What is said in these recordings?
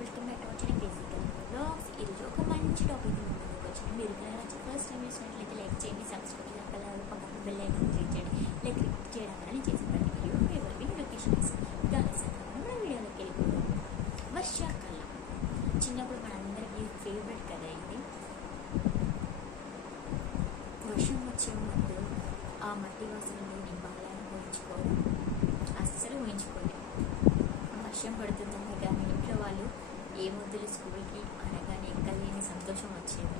Welcome back to our channel బేసికల్ blogs. ఈరోజు ఒక మంచి టాపిక్ ముందుకు వచ్చింది. మీరు ఫస్ట్ టైం చూసినట్లయితే లైక్ చేయండి, సబ్స్క్రైబ్ చేయాలి, పక్కన బెల్ ఐకాన్ క్లిక్ చేయండి. లైక్ క్లిక్ చేయడం వల్ల నేను చేసిన ప్రతి వీడియో ఎవరికి నోటిఫికేషన్ ఇస్తుంది. మన వీడియోలోకి వెళ్ళిపోతాం. వర్షాకాలం చిన్నప్పుడు మనందరికీ ఫేవరెట్ కదా ఇది. వర్షం వచ్చే ముందు ఆ మట్టి వాసనలో నీ బాలను ఊహించుకోవడం అస్సలు ఊహించుకోలేదు. వర్షం పడుతుందన్న కానీ ఇంట్లో వాళ్ళు ఏ ముద్దులు స్కూల్కి అనగానే ఎక్కలేని సంతోషం వచ్చేది.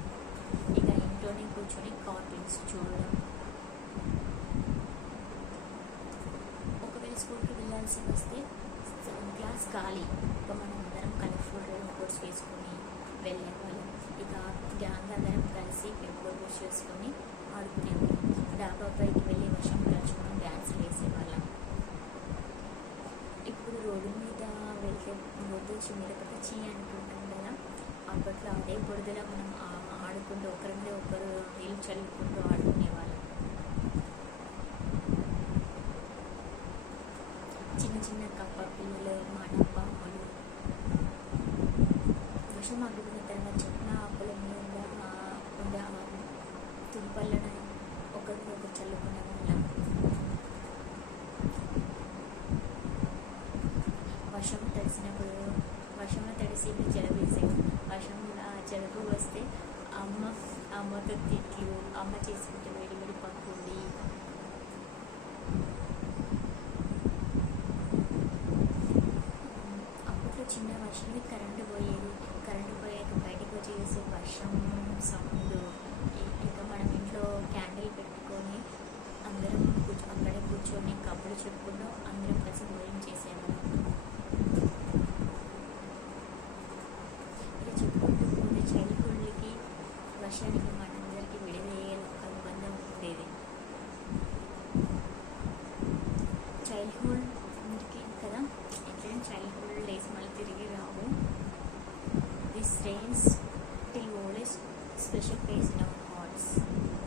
ఇక ఇంట్లోనే కూర్చొని కార్టూన్స్ చూడడం. ఒకవేళ స్కూల్కి వెళ్ళాల్సి వస్తే క్లాస్ ఖాళీ, ఇక మనం అందరం కలర్ఫుల్ రెయిన్ కోట్స్ వేసుకొని వెళ్ళేవాళ్ళం. ఇక గ్యాంగ్ అందరం కలిసి పెట్టుబడి బుష్ చేసుకొని ఆడుకునేవాళ్ళం. డాబా పైకి వెళ్ళి వర్షం తలుచుకొని డ్యాన్సులు వేసేవాళ్ళం. ఇప్పుడు రోడ్డు మీద వెళ్తే బొద్దు మిరపకచ్చి అనుకుంటాం కదా, అప్పట్లో అదే బురదలో మనం ఆడుకుంటూ ఒకరి ఒకరు నీళ్ళు చల్లుకుంటూ ఆడుకునేవాళ్ళం. చిన్న చిన్న కప్ప పిల్లలు, మానపాములు. వర్షం ఆడుకున్న తర్వాత చెట్ల ఆకుల మీద ఉండే తుంపలను ఒకరిని ఒకరు చల్లుకునే వాళ్ళం. వర్షంలో తడిసి జలుబు వేసేది. జలుబు వస్తే అమ్మతో తిట్లు, అమ్మ చేసుకుంటే వేడి వేడి పకోడీ. అప్పట్లో చిన్న వర్షంలో కరెంటు పోయాక బయటకు వచ్చి చేసే వర్షం సౌండ్. ఇక మనం ఇంట్లో క్యాండిల్ పెట్టుకొని అందరం అక్కడే కూర్చొని కబుర్లు చెప్పుకుంటూ అందరం కలిసి భోజనం చేసేవాళ్ళం. చైల్డ్హుడ్కి వర్షానికి మనందరికీ విడదీయగల అనుబంధం ఉండేది. చైల్డ్హుడ్కి కదా, ఎట్లయినా చైల్డ్హుడ్ డేస్ మళ్ళీ తిరిగి రావు. This rains till oldest special place in our hearts.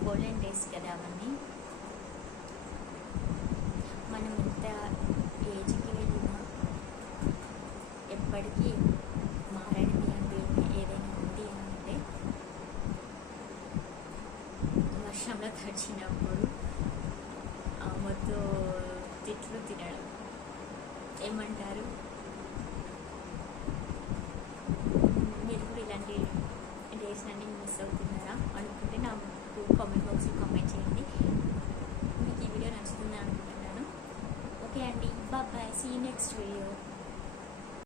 Golden days కదా అవన్నీ. మనం ఎంత ఏజ్కి వెళ్ళినా ఎప్పటికీ మారని అంటే ఏదైనా ఉంది అంటే వర్షంలో తడిచినప్పుడు అమ్మతో తిట్లు తినడం. ఏమంటారు? మీరు కూడా ఇలాంటి డేస్ అన్ని మిస్ అవుతున్నారా అనుకుంటే నాకు కామెంట్ బాక్స్లో కామెంట్ చేయండి. మీకు ఈ వీడియో నచ్చుతుంది అనుకుంటున్నాను. ఓకే అండి, bye. See you next video.